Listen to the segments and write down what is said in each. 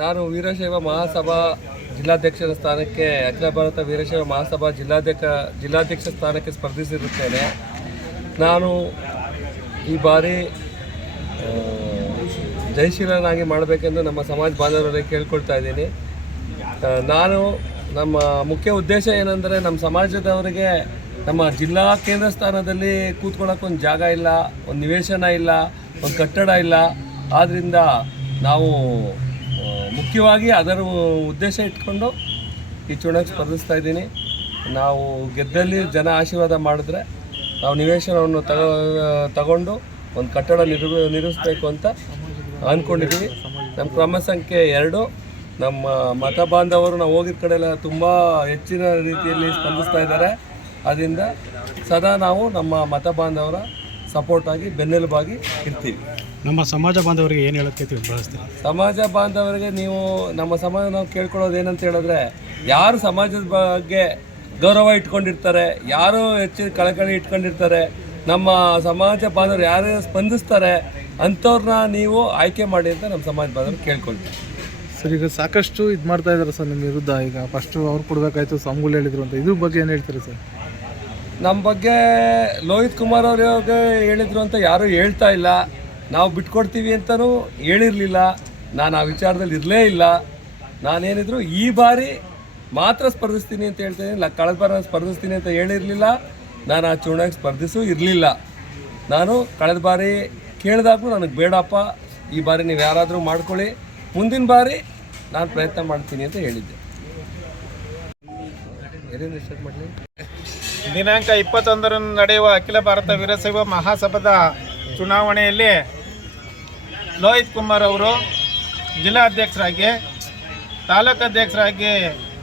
ನಾನು ವೀರಶೈವ ಮಹಾಸಭಾ ಜಿಲ್ಲಾಧ್ಯಕ್ಷರ ಸ್ಥಾನಕ್ಕೆ ಅಖಿಲ ಭಾರತ ವೀರಶೈವ ಮಹಾಸಭಾ ಜಿಲ್ಲಾಧ್ಯಕ್ಷ ಸ್ಥಾನಕ್ಕೆ ಸ್ಪರ್ಧಿಸಿರುತ್ತೇನೆ. ನಾನು ಈ ಬಾರಿ ಜಯಶೀಲನಾಗಿ ಮಾಡಬೇಕೆಂದು ನಮ್ಮ ಸಮಾಜ ಬಾಂಧವರಲ್ಲಿ ಕೇಳ್ಕೊಳ್ತಾ ಇದ್ದೀನಿ. ನಾನು ನಮ್ಮ ಮುಖ್ಯ ಉದ್ದೇಶ ಏನಂದರೆ, ನಮ್ಮ ಸಮಾಜದವರಿಗೆ ನಮ್ಮ ಜಿಲ್ಲಾ ಕೇಂದ್ರ ಸ್ಥಾನದಲ್ಲಿ ಕೂತ್ಕೊಳ್ಳೋಕೆ ಒಂದು ಜಾಗ ಇಲ್ಲ, ಒಂದು ನಿವೇಶನ ಇಲ್ಲ, ಒಂದು ಕಟ್ಟಡ ಇಲ್ಲ. ಆದ್ದರಿಂದ ನಾವು ಮುಖ್ಯವಾಗಿ ಅದರ ಉದ್ದೇಶ ಇಟ್ಕೊಂಡು ಈ ಚುನಾವಣೆಗೆ ಸ್ಪರ್ಧಿಸ್ತಾ ಇದ್ದೀನಿ. ನಾವು ಗೆದ್ದಲ್ಲಿ ಜನ ಆಶೀರ್ವಾದ ಮಾಡಿದ್ರೆ ನಾವು ನಿವೇಶನವನ್ನು ತಗೊಂಡು ಒಂದು ಕಟ್ಟಡ ನಿರ್ಮಿಸಬೇಕು ಅಂತ ಅಂದ್ಕೊಂಡಿದ್ದೀವಿ. ನಮ್ಮ ಕ್ರಮ ಸಂಖ್ಯೆ 2. ನಮ್ಮ ಮತ ಬಾಂಧವರು ನಾವು ಹೋಗಿದ ಕಡೆ ಎಲ್ಲ ತುಂಬ ಹೆಚ್ಚಿನ ರೀತಿಯಲ್ಲಿ ಸ್ಪಂದಿಸ್ತಾ ಇದ್ದಾರೆ. ಅದರಿಂದ ಸದಾ ನಾವು ನಮ್ಮ ಮತ ಬಾಂಧವರ ಸಪೋರ್ಟಾಗಿ ಬೆನ್ನೆಲುಬಾಗಿ ಇರ್ತೀವಿ. ನಮ್ಮ ಸಮಾಜ ಬಾಂಧವರಿಗೆ ಏನು ಹೇಳೋಕ್ಕೆ ಬಳಸ್ತೀವಿ? ಸಮಾಜ ಬಾಂಧವರಿಗೆ ನೀವು ನಮ್ಮ ಸಮಾಜ ನಾವು ಕೇಳ್ಕೊಳ್ಳೋದು ಏನಂತ ಹೇಳಿದ್ರೆ, ಯಾರು ಸಮಾಜದ ಬಗ್ಗೆ ಗೌರವ ಇಟ್ಕೊಂಡಿರ್ತಾರೆ, ಯಾರು ಹೆಚ್ಚಿನ ಕಳಕಳಿ ಇಟ್ಕೊಂಡಿರ್ತಾರೆ, ನಮ್ಮ ಸಮಾಜ ಬಾಂಧವರು ಯಾರು ಸ್ಪಂದಿಸ್ತಾರೆ ಅಂಥವ್ರನ್ನ ನೀವು ಆಯ್ಕೆ ಮಾಡಿ ಅಂತ ನಮ್ಮ ಸಮಾಜ ಬಾಂಧವರು ಕೇಳ್ಕೊಳ್ತೀವಿ. ಸರ್, ಈಗ ಸಾಕಷ್ಟು ಇದು ಮಾಡ್ತಾ ಇದ್ದಾರೆ ಸರ್ ನಿಮ್ಮ ವಿರುದ್ಧ. ಈಗ ಫಸ್ಟು ಅವ್ರು ಕೊಡಬೇಕಾಯ್ತು, ಸ್ವಾಮಿಗಳು ಹೇಳಿದ್ರು ಅಂತ. ಇದ್ರ ಬಗ್ಗೆ ಏನು ಹೇಳ್ತೀರಿ ಸರ್? ನಮ್ಮ ಬಗ್ಗೆ ಲೋಹಿತ್ ಕುಮಾರ್ ಅವ್ರಿಗೆ ಹೇಳಿದ್ರು ಅಂತ ಯಾರೂ ಹೇಳ್ತಾ ಇಲ್ಲ. ನಾವು ಬಿಟ್ಕೊಡ್ತೀವಿ ಅಂತಲೂ ಹೇಳಿರಲಿಲ್ಲ. ನಾನು ಆ ವಿಚಾರದಲ್ಲಿ ಇರಲೇ ಇಲ್ಲ. ನಾನೇನಿದ್ರು ಈ ಬಾರಿ ಮಾತ್ರ ಸ್ಪರ್ಧಿಸ್ತೀನಿ ಅಂತ ಹೇಳ್ತೀನಿ. ಕಳೆದ ಬಾರಿ ಸ್ಪರ್ಧಿಸ್ತೀನಿ ಅಂತ ಹೇಳಿರಲಿಲ್ಲ. ನಾನು ಆ ಚುನಾವಣೆಗೆ ಸ್ಪರ್ಧಿಸೂ ಇರಲಿಲ್ಲ. ನಾನು ಕಳೆದ ಬಾರಿ ಕೇಳಿದಾಗೂ ನನಗೆ ಬೇಡಪ್ಪ, ಈ ಬಾರಿ ನೀವು ಯಾರಾದರೂ ಮಾಡ್ಕೊಳ್ಳಿ, ಮುಂದಿನ ಬಾರಿ ನಾನು ಪ್ರಯತ್ನ ಮಾಡ್ತೀನಿ ಅಂತ ಹೇಳಿದ್ದೆ. ಏನೇನು ಸ್ಟಾರ್ಟ್ ಮಾಡಲಿ? ದಿನಾಂಕ 21ರಂದು ನಡೆಯುವ ಅಖಿಲ ಭಾರತ ವೀರಶೈವ ಮಹಾಸಭಾದ ಚುನಾವಣೆಯಲ್ಲಿ ಲೋಹಿತ್ ಕುಮಾರ್ ಅವರು ಜಿಲ್ಲಾಧ್ಯಕ್ಷರಾಗಿ, ತಾಲೂಕು ಅಧ್ಯಕ್ಷರಾಗಿ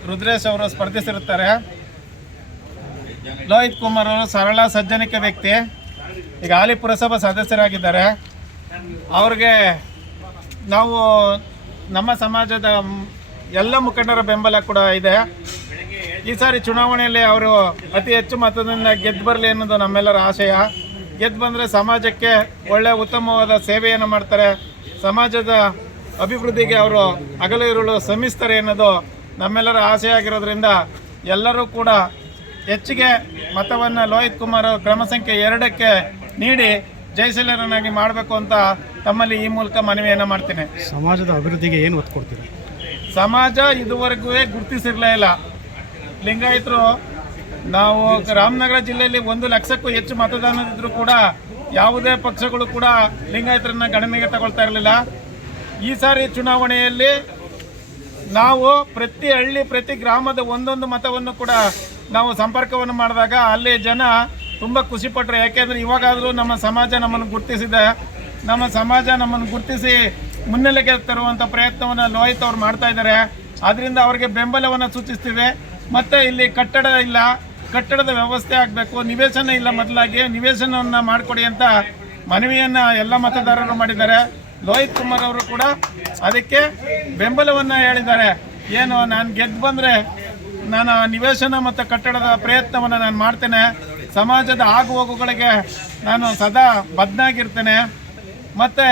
ರುದ್ರೇಶ್ ಅವರು ಸ್ಪರ್ಧಿಸಿರುತ್ತಾರೆ. ಲೋಹಿತ್ ಕುಮಾರ್ ಅವರು ಸರಳ ಸಜ್ಜನಿಕ ವ್ಯಕ್ತಿ. ಈಗ ಹಾಲಿ ಪುರಸಭಾ ಸದಸ್ಯರಾಗಿದ್ದಾರೆ. ಅವ್ರಿಗೆ ನಾವು ನಮ್ಮ ಸಮಾಜದ ಎಲ್ಲ ಮುಖಂಡರ ಬೆಂಬಲ ಕೂಡ ಇದೆ. ಈ ಸಾರಿ ಚುನಾವಣೆಯಲ್ಲಿ ಅವರು ಅತಿ ಹೆಚ್ಚು ಮತದಿಂದ ಗೆದ್ದು ಬರಲಿ ಅನ್ನೋದು ನಮ್ಮೆಲ್ಲರ ಆಶಯ. ಗೆದ್ದು ಬಂದರೆ ಸಮಾಜಕ್ಕೆ ಒಳ್ಳೆಯ ಉತ್ತಮವಾದ ಸೇವೆಯನ್ನು ಮಾಡ್ತಾರೆ, ಸಮಾಜದ ಅಭಿವೃದ್ಧಿಗೆ ಅವರು ಹಗಲು ಇರುಳು ಶ್ರಮಿಸ್ತಾರೆ ಅನ್ನೋದು ನಮ್ಮೆಲ್ಲರ ಆಸೆ ಆಗಿರೋದ್ರಿಂದ ಎಲ್ಲರೂ ಕೂಡ ಹೆಚ್ಚಿಗೆ ಮತವನ್ನು ಲೋಹಿತ್ ಕುಮಾರ್ ಕ್ರಮ ಸಂಖ್ಯೆ 2ಕ್ಕೆ ನೀಡಿ ಜಯಶೀಲರನ್ನಾಗಿ ಮಾಡಬೇಕು ಅಂತ ತಮ್ಮಲ್ಲಿ ಈ ಮೂಲಕ ಮನವಿಯನ್ನು ಮಾಡ್ತೇನೆ. ಸಮಾಜದ ಅಭಿವೃದ್ಧಿಗೆ ಏನು ಒತ್ತು ಕೊಡ್ತೀರಿ? ಸಮಾಜ ಇದುವರೆಗೂ ಗುರುತಿಸಿರಲೇ ಇಲ್ಲ. ಲಿಂಗಾಯತರು ನಾವು ರಾಮನಗರ ಜಿಲ್ಲೆಯಲ್ಲಿ 1 ಲಕ್ಷಕ್ಕೂ ಹೆಚ್ಚು ಮತದಾನದಿದ್ದರೂ ಕೂಡ ಯಾವುದೇ ಪಕ್ಷಗಳು ಕೂಡ ಲಿಂಗಾಯತರನ್ನ ಗಣನೆಗೆ ತಗೊಳ್ತಾ ಇರಲಿಲ್ಲ. ಈ ಸಾರಿ ಚುನಾವಣೆಯಲ್ಲಿ ನಾವು ಪ್ರತಿ ಹಳ್ಳಿ, ಪ್ರತಿ ಗ್ರಾಮದ ಒಂದೊಂದು ಮತವನ್ನು ಕೂಡ ನಾವು ಸಂಪರ್ಕವನ್ನು ಮಾಡಿದಾಗ ಅಲ್ಲಿ ಜನ ತುಂಬ ಖುಷಿಪಟ್ಟರು. ಯಾಕೆಂದರೆ ಇವಾಗಾದರೂ ನಮ್ಮ ಸಮಾಜ ನಮ್ಮನ್ನು ಗುರುತಿಸಿದೆ. ನಮ್ಮ ಸಮಾಜ ನಮ್ಮನ್ನು ಗುರುತಿಸಿ ಮುನ್ನೆಲೆಗೆ ತರುವಂಥ ಪ್ರಯತ್ನವನ್ನು ಲೋಹಿತ್ ಅವರು ಮಾಡ್ತಾ ಇದ್ದಾರೆ. ಆದ್ದರಿಂದ ಅವರಿಗೆ ಬೆಂಬಲವನ್ನು ಸೂಚಿಸ್ತೀವಿ. ಮತ್ತು ಇಲ್ಲಿ ಕಟ್ಟಡ ಇಲ್ಲ, ಕಟ್ಟಡದ ವ್ಯವಸ್ಥೆ ಆಗಬೇಕು, ನಿವೇಶನ ಇಲ್ಲ, ಮೊದಲಾಗಿ ನಿವೇಶನವನ್ನು ಮಾಡಿಕೊಡಿ ಅಂತ ಮನವಿಯನ್ನು ಎಲ್ಲ ಮತದಾರರು ಮಾಡಿದ್ದಾರೆ. ಲೋಹಿತ್ ಕುಮಾರ್ ಅವರು ಕೂಡ ಅದಕ್ಕೆ ಬೆಂಬಲವನ್ನು ಹೇಳಿದ್ದಾರೆ. ಏನು, ನಾನು ಗೆದ್ದು ಬಂದರೆ ನಾನು ನಿವೇಶನ ಮತ್ತು ಕಟ್ಟಡದ ಪ್ರಯತ್ನವನ್ನು ನಾನು ಮಾಡ್ತೇನೆ, ಸಮಾಜದ ಆಗುಹೋಗುಗಳಿಗೆ ನಾನು ಸದಾ ಬದ್ಧನಾಗಿರ್ತೇನೆ. ಮತ್ತು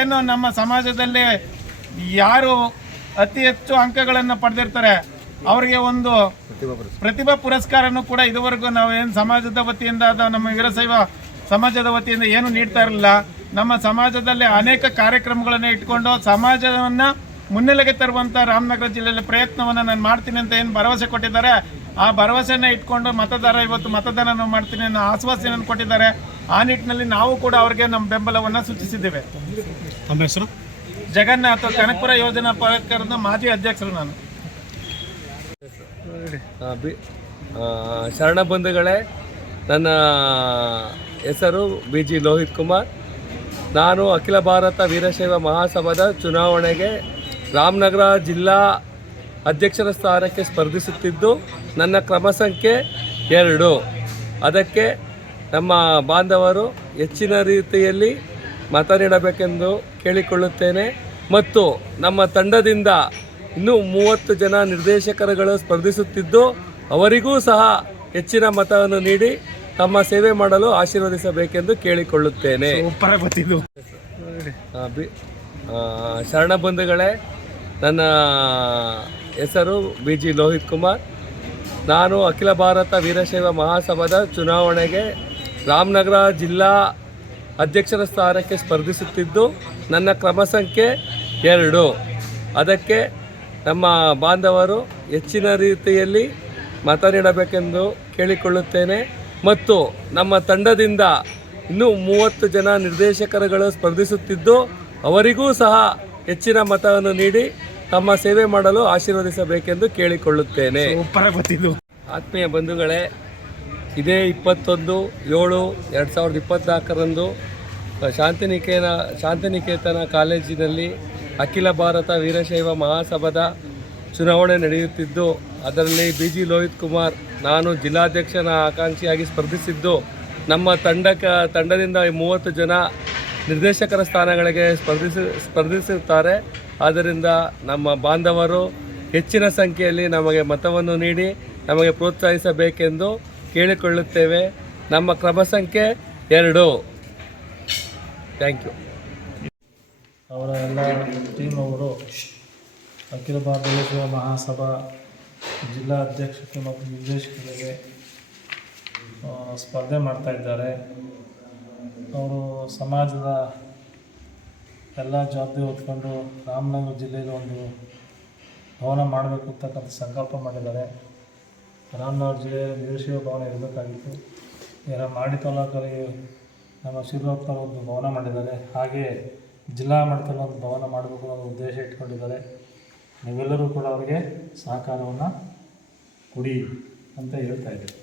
ಏನು ನಮ್ಮ ಸಮಾಜದಲ್ಲಿ ಯಾರು ಅತಿ ಹೆಚ್ಚು ಅಂಕಗಳನ್ನು ಪಡೆದಿರ್ತಾರೆ ಅವರಿಗೆ ಒಂದು ಪ್ರತಿಭಾ ಪುರಸ್ಕಾರನೂ ಕೂಡ ಇದುವರೆಗೂ ನಾವು ಏನು ಸಮಾಜದ ವತಿಯಿಂದ ನಮ್ಮ ವೀರಶೈವ ಸಮಾಜದ ವತಿಯಿಂದ ಏನು ನೀಡ್ತಾ ಇರಲಿಲ್ಲ. ನಮ್ಮ ಸಮಾಜದಲ್ಲಿ ಅನೇಕ ಕಾರ್ಯಕ್ರಮಗಳನ್ನು ಇಟ್ಕೊಂಡು ಸಮಾಜವನ್ನು ಮುನ್ನೆಲೆಗೆ ತರುವಂಥ ರಾಮನಗರ ಜಿಲ್ಲೆಯಲ್ಲಿ ಪ್ರಯತ್ನವನ್ನು ನಾನು ಮಾಡ್ತೀನಿ ಅಂತ ಏನು ಭರವಸೆ ಕೊಟ್ಟಿದ್ದಾರೆ, ಆ ಭರವಸೆಯನ್ನು ಇಟ್ಕೊಂಡು ಮತದಾರ ಇವತ್ತು ಮತದಾನ ಮಾಡ್ತೀನಿ ಅನ್ನೋ ಆಶ್ವಾಸನೆಯನ್ನು ಕೊಟ್ಟಿದ್ದಾರೆ. ಆ ನಿಟ್ಟಿನಲ್ಲಿ ನಾವು ಕೂಡ ಅವರಿಗೆ ನಮ್ಮ ಬೆಂಬಲವನ್ನು ಸೂಚಿಸಿದ್ದೇವೆ. ನಮ್ಮ ಹೆಸರು ಜಗನ್ನಾಥ್, ಕನಕಪುರ ಯೋಜನಾ ಪ್ರಾಧಿಕಾರದ ಮಾಜಿ ಅಧ್ಯಕ್ಷರು ನಾನು. ಶರಣ ಬಂಧುಗಳೇ, ನನ್ನ ಹೆಸರು BG ಲೋಹಿತ್ ಕುಮಾರ್. ನಾನು ಅಖಿಲ ಭಾರತ ವೀರಶೈವ ಮಹಾಸಭಾದ ಚುನಾವಣೆಗೆ ರಾಮನಗರ ಜಿಲ್ಲಾ ಅಧ್ಯಕ್ಷರ ಸ್ಥಾನಕ್ಕೆ ಸ್ಪರ್ಧಿಸುತ್ತಿದ್ದು ನನ್ನ ಕ್ರಮ ಸಂಖ್ಯೆ 2. ಅದಕ್ಕೆ ನಮ್ಮ ಬಾಂಧವರು ಹೆಚ್ಚಿನ ರೀತಿಯಲ್ಲಿ ಮತ ನೀಡಬೇಕೆಂದು ಕೇಳಿಕೊಳ್ಳುತ್ತೇನೆ. ಮತ್ತು ನಮ್ಮ ತಂಡದಿಂದ ಇನ್ನೂ 30 ಜನ ನಿರ್ದೇಶಕರುಗಳು ಸ್ಪರ್ಧಿಸುತ್ತಿದ್ದು ಅವರಿಗೂ ಸಹ ಹೆಚ್ಚಿನ ಮತವನ್ನು ನೀಡಿ ತಮ್ಮ ಸೇವೆ ಮಾಡಲು ಆಶೀರ್ವದಿಸಬೇಕೆಂದು ಕೇಳಿಕೊಳ್ಳುತ್ತೇನೆ. ಶರಣ ಬಂಧುಗಳೇ, ನನ್ನ ಹೆಸರು BG ಲೋಹಿತ್ ಕುಮಾರ್. ನಾನು ಅಖಿಲ ಭಾರತ ವೀರಶೈವ ಮಹಾಸಭಾದ ಚುನಾವಣೆಗೆ ರಾಮನಗರ ಜಿಲ್ಲಾ ಅಧ್ಯಕ್ಷರ ಸ್ಥಾನಕ್ಕೆ ಸ್ಪರ್ಧಿಸುತ್ತಿದ್ದು ನನ್ನ ಕ್ರಮ ಸಂಖ್ಯೆ 2. ಅದಕ್ಕೆ ನಮ್ಮ ಬಾಂಧವರು ಹೆಚ್ಚಿನ ರೀತಿಯಲ್ಲಿ ಮತ ನೀಡಬೇಕೆಂದು ಕೇಳಿಕೊಳ್ಳುತ್ತೇನೆ. ಮತ್ತು ನಮ್ಮ ತಂಡದಿಂದ ಇನ್ನೂ 30 ಜನ ನಿರ್ದೇಶಕರುಗಳು ಸ್ಪರ್ಧಿಸುತ್ತಿದ್ದು ಅವರಿಗೂ ಸಹ ಹೆಚ್ಚಿನ ಮತವನ್ನು ನೀಡಿ ತಮ್ಮ ಸೇವೆ ಮಾಡಲು ಆಶೀರ್ವದಿಸಬೇಕೆಂದು ಕೇಳಿಕೊಳ್ಳುತ್ತೇನೆ. ಆತ್ಮೀಯ ಬಂಧುಗಳೇ, ಇದೇ 21/7/2024 ಶಾಂತಿನಿಕೇತನ ಕಾಲೇಜಿನಲ್ಲಿ ಅಖಿಲ ಭಾರತ ವೀರಶೈವ ಮಹಾಸಭಾದ ಚುನಾವಣೆ ನಡೆಯುತ್ತಿದ್ದು ಅದರಲ್ಲಿ BG ಲೋಹಿತ್ ಕುಮಾರ್ ನಾನು ಜಿಲ್ಲಾಧ್ಯಕ್ಷನ ಆಕಾಂಕ್ಷಿಯಾಗಿ ಸ್ಪರ್ಧಿಸಿದ್ದು ನಮ್ಮ ತಂಡದಿಂದ 30 ಜನ ನಿರ್ದೇಶಕರ ಸ್ಥಾನಗಳಿಗೆ ಸ್ಪರ್ಧಿಸುತ್ತಾರೆ. ಆದ್ದರಿಂದ ನಮ್ಮ ಬಾಂಧವರು ಹೆಚ್ಚಿನ ಸಂಖ್ಯೆಯಲ್ಲಿ ನಮಗೆ ಮತವನ್ನು ನೀಡಿ ನಮಗೆ ಪ್ರೋತ್ಸಾಹಿಸಬೇಕೆಂದು ಕೇಳಿಕೊಳ್ಳುತ್ತೇವೆ. ನಮ್ಮ ಕ್ರಮ ಸಂಖ್ಯೆ 2. Thank you. ಅವರ ಎಲ್ಲ ಟೀಮ್ ಅವರು ಅಖಿಲ ಭಾರತ ವೀರಶೈವ ಮಹಾಸಭಾ ಜಿಲ್ಲಾ ಅಧ್ಯಕ್ಷತೆ ಮತ್ತು ನಿರ್ದೇಶಕರಿಗೆ ಸ್ಪರ್ಧೆ ಮಾಡ್ತಾಯಿದ್ದಾರೆ. ಅವರು ಸಮಾಜದ ಎಲ್ಲ ಜವಾಬ್ದಾರಿ ಹೊತ್ಕೊಂಡು ರಾಮನಗರ ಜಿಲ್ಲೆಯಲ್ಲಿ ಒಂದು ಭವನ ಮಾಡಬೇಕು ಅಂತಕ್ಕಂಥ ಸಂಕಲ್ಪ ಮಾಡಿದ್ದಾರೆ. ರಾಮನಗರ ಜಿಲ್ಲೆಯಲ್ಲಿ ವೀರಶೈವ ಭವನ ಇರಬೇಕಾಗಿತ್ತು. ಇದರ ಮಾಡಿ ತಾಲೂಕಲ್ಲಿ ನಮ್ಮ ಶಿವರಾಪ್ತರು ಒಂದು ಭವನ ಮಾಡಿದ್ದಾರೆ. ಹಾಗೆ ಜಿಲ್ಲಾ ಮಟ್ಟದಲ್ಲಿ ಒಂದು ಭವನ ಮಾಡಬೇಕು ಅನ್ನೋ ಉದ್ದೇಶ ಇಟ್ಕೊಂಡಿದ್ದಾರೆ. ನೀವೆಲ್ಲರೂ ಕೂಡ ಅವರಿಗೆ ಸಹಕಾರವನ್ನು ಕೊಡಿ ಅಂತ ಹೇಳ್ತಾ ಇದ್ದೀವಿ.